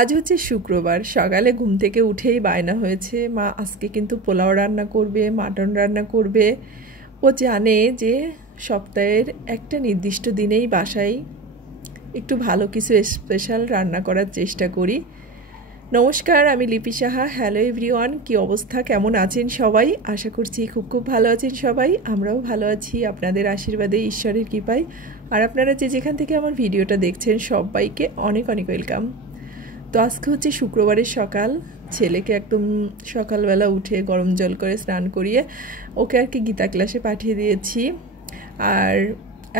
আজ হচ্ছে শুক্রবার, সকালে ঘুম থেকে উঠেই বায়না হয়েছে মা আজকে কিন্তু পোলাও রান্না করবে, মাটন রান্না করবে। ও জানে যে সপ্তাহের একটা নির্দিষ্ট দিনেই বাসায় একটু ভালো কিছু স্পেশাল রান্না করার চেষ্টা করি। নমস্কার, আমি লিপি সাহা। হ্যালো এভরিওয়ান, কি অবস্থা, কেমন আছেন সবাই? আশা করছি খুব খুব ভালো আছেন সবাই। আমরাও ভালো আছি আপনাদের আশীর্বাদে, ঈশ্বরের কৃপায়। আর আপনারা যে যেখান থেকে আমার ভিডিওটা দেখছেন সবাইকে অনেক অনেক ওয়েলকাম। তো আজকে হচ্ছে শুক্রবারের সকাল। ছেলেকে একদম সকালবেলা উঠে গরম জল করে স্নান করিয়ে ওকে আর কি গীতা ক্লাসে পাঠিয়ে দিয়েছি। আর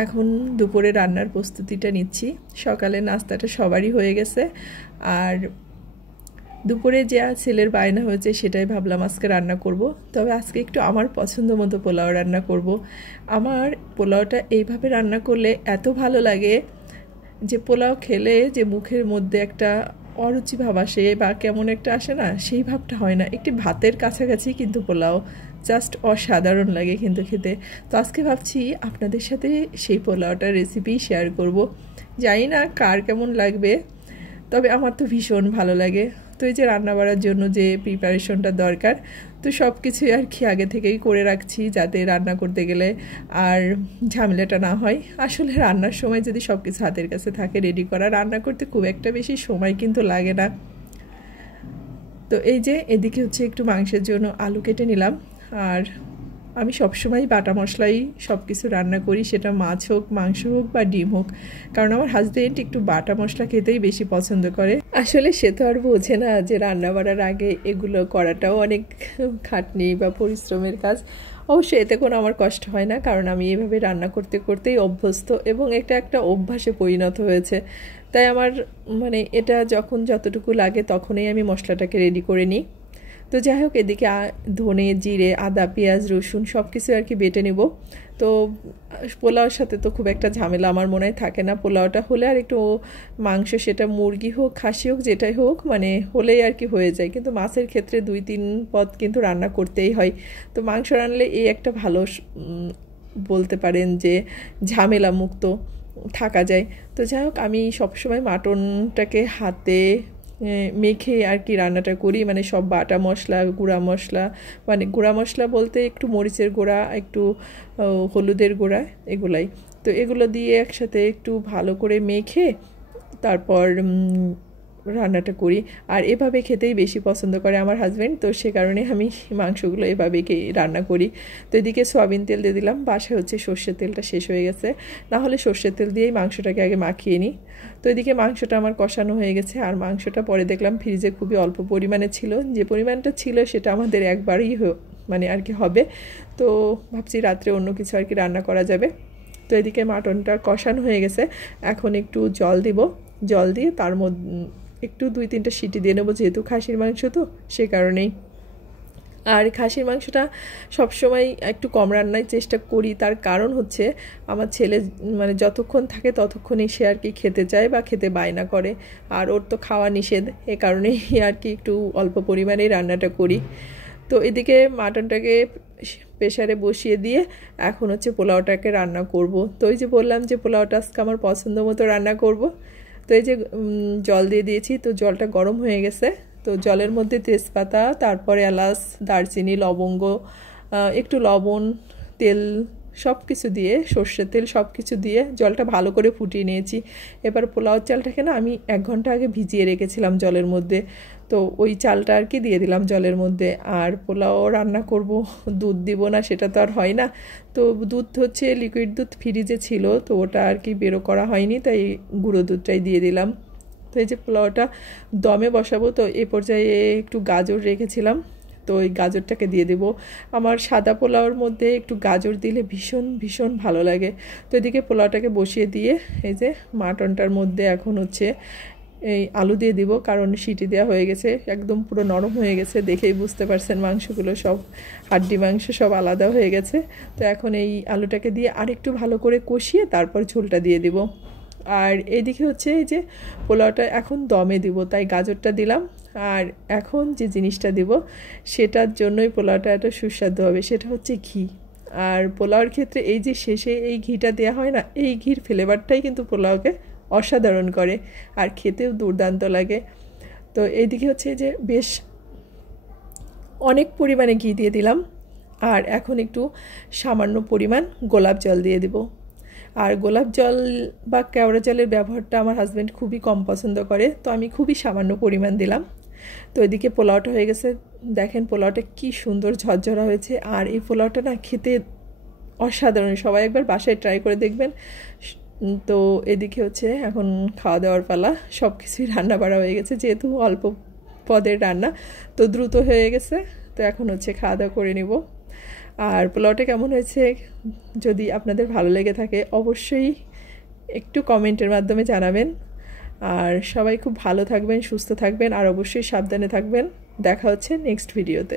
এখন দুপুরে রান্নার প্রস্তুতিটা নিচ্ছি। সকালে নাস্তাটা সবারই হয়ে গেছে, আর দুপুরে যে ছেলের বায়না হয়েছে সেটাই ভাবলাম আজকে রান্না করব। তবে আজকে একটু আমার পছন্দ মতো পোলাও রান্না করব। আমার পোলাওটা এইভাবে রান্না করলে এত ভালো লাগে যে পোলাও খেলে যে মুখের মধ্যে একটা অরুচি ভাব আসে বা কেমন একটা আসে না, সেই ভাবটা হয় না। একটি ভাতের কাছাকাছি কিন্তু পোলাও জাস্ট অসাধারণ লাগে কিন্তু খেতে। তো আজকে ভাবছি আপনাদের সাথে সেই পোলাওটার রেসিপি শেয়ার করব। জানি না কার কেমন লাগবে, তবে আমার তো ভীষণ ভালো লাগে। তো এই যে রান্না বাড়ার জন্য যে প্রিপারেশনটা দরকার, তো সব কিছুই আর কি আগে থেকেই করে রাখছি যাতে রান্না করতে গেলে আর ঝামেলাটা না হয়। আসলে রান্নার সময় যদি সব কিছু হাতের কাছে থাকে রেডি করা, রান্না করতে খুব একটা বেশি সময় কিন্তু লাগে না। তো এই যে এদিকে হচ্ছে একটু মাংসের জন্য আলু কেটে নিলাম। আর আমি সবসময় বাটা মশলাই সব কিছু রান্না করি, সেটা মাছ হোক, মাংস হোক বা ডিম হোক, কারণ আমার হাজবেন্ড একটু বাটা মশলা খেতেই বেশি পছন্দ করে। আসলে সে তো আর বোঝে না যে রান্না বাড়ার আগে এগুলো করাটাও অনেক খাটনি বা পরিশ্রমের কাজ। অবশ্যই এতে কোনো আমার কষ্ট হয় না, কারণ আমি এভাবে রান্না করতে করতেই অভ্যস্ত এবং এটা একটা অভ্যাসে পরিণত হয়েছে। তাই আমার এটা যখন যতটুকু লাগে তখনই আমি মশলাটাকে রেডি করে নিই। তো যাই হোক, এদিকে ধনে, জিরে, আদা, পেঁয়াজ, রসুন সব কিছু আর কি বেটে নেব। তো পোলাওর সাথে তো খুব একটা ঝামেলা আমার মনে হয় থাকে না। পোলাওটা হলে আর একটু মাংস, সেটা মুরগি হোক, খাসি হোক, যেটাই হোক হলেই আর কি হয়ে যায়। কিন্তু মাছের ক্ষেত্রে 2-3 পদ কিন্তু রান্না করতেই হয়। তো মাংস রান্নলে এই একটা ভালো বলতে পারেন যে ঝামেলা মুক্ত থাকা যায়। তো যাই হোক, আমি সবসময় মাটনটাকে হাতে মেখে আর কি রান্নাটা করি। সব বাটা মশলা, গুঁড়া মশলা, গুঁড়া মশলা বলতে একটু মরিচের গুঁড়া, একটু হলুদের গুঁড়া, এগুলাই। তো এগুলো দিয়ে একসাথে একটু ভালো করে মেখে তারপর রান্নাটা করি। আর এভাবে খেতেই বেশি পছন্দ করে আমার হাজব্যান্ড, তো সে কারণে আমি মাংসগুলো এভাবেই রান্না করি। তো এদিকে সয়াবিন তেল দিয়ে দিলাম। বাসায় হচ্ছে সর্ষের তেলটা শেষ হয়ে গেছে, না হলে সর্ষের তেল দিয়েই মাংসটাকে আগে মাখিয়ে নিই। তো এদিকে মাংসটা আমার কষানো হয়ে গেছে। আর মাংসটা পরে দেখলাম ফ্রিজে খুবই অল্প পরিমাণে ছিল, যে পরিমাণটা ছিল সেটা আমাদের একবারই আর কি হবে। তো ভাবছি রাত্রে অন্য কিছু আর কি রান্না করা যাবে। তো এদিকে মাটনটা কষানো হয়ে গেছে। এখন একটু জল দিব, জল দিয়ে তার মধ্যে একটু 2-3টা সিটি দিয়ে নেবো, যেহেতু খাসির মাংস তো সে কারণেই। আর খাসির মাংসটা সবসময় একটু কম রান্নার চেষ্টা করি, তার কারণ হচ্ছে আমার ছেলে যতক্ষণ থাকে ততক্ষণই সে আর কি খেতে চায় বা খেতে বায়না করে। আর ওর তো খাওয়া নিষেধ, এ কারণেই আর কি একটু অল্প পরিমাণেই রান্নাটা করি। তো এদিকে মাটনটাকে প্রেসারে বসিয়ে দিয়ে এখন হচ্ছে পোলাওটাকে রান্না করব। তো ওই যে বললাম যে পোলাওটা আজকে আমার পছন্দ মতো রান্না করব। তো এই যে জল দিয়ে দিয়েছি, তো জলটা গরম হয়ে গেছে। তো জলের মধ্যে তেজপাতা, তারপরে এলাচ, দারচিনি, লবঙ্গ, একটু লবণ, তেল সব কিছু দিয়ে, সর্ষের তেল সব কিছু দিয়ে জলটা ভালো করে ফুটিয়ে নিয়েছি। এবার পোলাও চালটাকে না আমি 1 ঘন্টা আগে ভিজিয়ে রেখেছিলাম জলের মধ্যে। তো ওই চালটা আর কি দিয়ে দিলাম জলের মধ্যে। আর পোলাও রান্না করব, দুধ দিব না সেটা তো আর হয় না। তো দুধ হচ্ছে লিকুইড দুধ ফ্রিজে ছিল, তো ওটা আর কি বেরো করা হয়নি, তাই গুঁড়ো দুধটাই দিয়ে দিলাম। তো এই যে পোলাওটা দমে বসাবো, তো এ পর্যায়ে একটু গাজর রেখেছিলাম, তো ওই গাজরটাকে দিয়ে দেবো। আমার সাদা পোলাওর মধ্যে একটু গাজর দিলে ভীষণ ভীষণ ভালো লাগে। তো এদিকে পোলাওটাকে বসিয়ে দিয়ে এই যে মাটনটার মধ্যে এখন হচ্ছে এই আলু দিয়ে দিব, কারণ সিটি দেওয়া হয়ে গেছে, একদম পুরো নরম হয়ে গেছে, দেখেই বুঝতে পারছেন মাংসগুলো সব হাড্ডি মাংস সব আলাদা হয়ে গেছে। তো এখন এই আলুটাকে দিয়ে আরেকটু ভালো করে কষিয়ে তারপর ঝোলটা দিয়ে দিব। আর এদিকে হচ্ছে এই যে পোলাওটা এখন দমে দিব, তাই গাজরটা দিলাম। আর এখন যে জিনিসটা দিব সেটার জন্যই পোলাওটা এত সুস্বাদু হবে, সেটা হচ্ছে ঘি। আর পোলাওর ক্ষেত্রে এই যে শেষে এই ঘিটা দেওয়া হয় না, এই ঘির ফ্লেভারটাই কিন্তু পোলাওকে অসাধারণ করে, আর খেতেও দুর্দান্ত লাগে। তো এইদিকে হচ্ছে যে বেশ অনেক পরিমাণে ঘি দিয়ে দিলাম, আর এখন একটু সামান্য পরিমাণ গোলাপ জল দিয়ে দেব। আর গোলাপ জল বা কেওড়া জলের ব্যবহারটা আমার হাজব্যান্ড খুবই কম পছন্দ করে, তো আমি খুবই সামান্য পরিমাণ দিলাম। তো এদিকে পোলাওটা হয়ে গেছে, দেখেন পোলাওটা কি সুন্দর ঝরঝরা হয়েছে। আর এই পোলাওটা না খেতে অসাধারণ, সবাই একবার বাসায় ট্রাই করে দেখবেন। তো এদিকে হচ্ছে এখন খাওয়া দাওয়ার পালা, সব কিছুই রান্না বাড়া হয়ে গেছে, যেহেতু অল্প পদের রান্না তো দ্রুত হয়ে গেছে। তো এখন হচ্ছে খাওয়া দাওয়া করে নিব। আর পোলাওটা কেমন হয়েছে যদি আপনাদের ভালো লেগে থাকে অবশ্যই একটু কমেন্টের মাধ্যমে জানাবেন। আর সবাই খুব ভালো থাকবেন, সুস্থ থাকবেন, আর অবশ্যই সাবধানে থাকবেন। দেখা হচ্ছে নেক্সট ভিডিওতে।